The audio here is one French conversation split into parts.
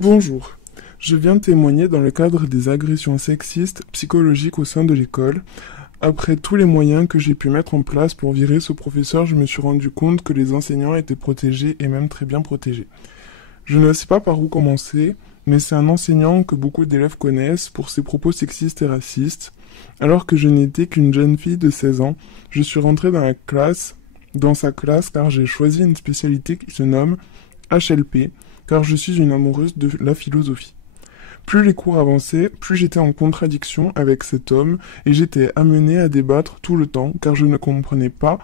Bonjour, je viens témoigner dans le cadre des agressions sexistes psychologiques au sein de l'école. Après tous les moyens que j'ai pu mettre en place pour virer ce professeur, je me suis rendu compte que les enseignants étaient protégés et même très bien protégés. Je ne sais pas par où commencer, mais c'est un enseignant que beaucoup d'élèves connaissent pour ses propos sexistes et racistes. Alors que je n'étais qu'une jeune fille de 16 ans, je suis rentrée dans sa classe car j'ai choisi une spécialité qui se nomme HLP, car je suis une amoureuse de la philosophie. Plus les cours avançaient, plus j'étais en contradiction avec cet homme et j'étais amenée à débattre tout le temps car je ne comprenais pas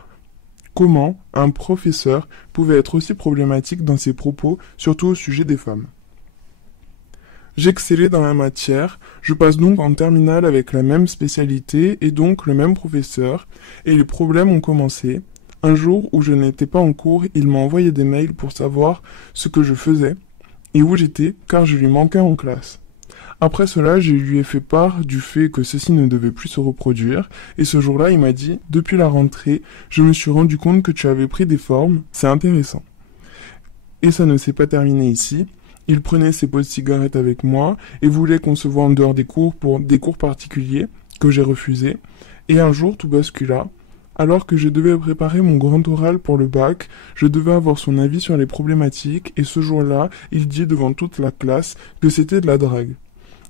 comment un professeur pouvait être aussi problématique dans ses propos, surtout au sujet des femmes. J'excellais dans la matière, je passe donc en terminale avec la même spécialité et donc le même professeur, et les problèmes ont commencé. Un jour où je n'étais pas en cours, il m'a envoyé des mails pour savoir ce que je faisais et où j'étais car je lui manquais en classe. Après cela, je lui ai fait part du fait que ceci ne devait plus se reproduire et ce jour-là, il m'a dit « Depuis la rentrée, je me suis rendu compte que tu avais pris des formes, c'est intéressant. » Et ça ne s'est pas terminé ici. Il prenait ses pots de cigarettes avec moi et voulait qu'on se voie en dehors des cours pour des cours particuliers que j'ai refusés. Et un jour, tout bascula. Alors que je devais préparer mon grand oral pour le bac, je devais avoir son avis sur les problématiques et ce jour-là, il dit devant toute la classe que c'était de la drague.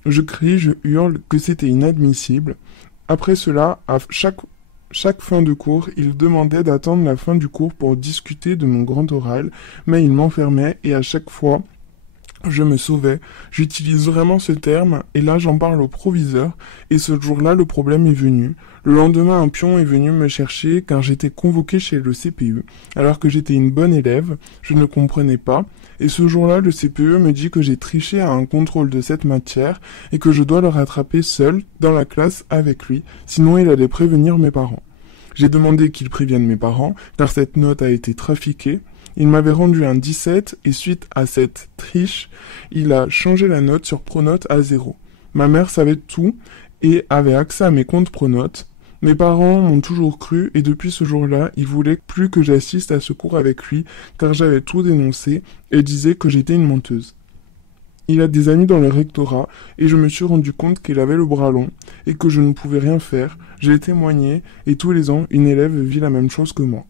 Je crie, je hurle que c'était inadmissible. Après cela, à chaque fin de cours, il demandait d'attendre la fin du cours pour discuter de mon grand oral, mais il m'enfermait et à chaque fois, je me sauvais. J'utilise vraiment ce terme et là j'en parle au proviseur et ce jour-là le problème est venu. Le lendemain un pion est venu me chercher car j'étais convoqué chez le CPE alors que j'étais une bonne élève, je ne comprenais pas et ce jour-là le CPE me dit que j'ai triché à un contrôle de cette matière et que je dois le rattraper seul dans la classe avec lui, sinon il allait prévenir mes parents. J'ai demandé qu'il prévienne mes parents car cette note a été trafiquée. Il m'avait rendu un 17 et suite à cette triche, il a changé la note sur Pronote à 0. Ma mère savait tout et avait accès à mes comptes Pronote. Mes parents m'ont toujours cru et depuis ce jour-là, ils voulaient plus que j'assiste à ce cours avec lui car j'avais tout dénoncé et disaient que j'étais une menteuse. Il a des amis dans le rectorat et je me suis rendu compte qu'il avait le bras long et que je ne pouvais rien faire. J'ai témoigné et tous les ans, une élève vit la même chose que moi.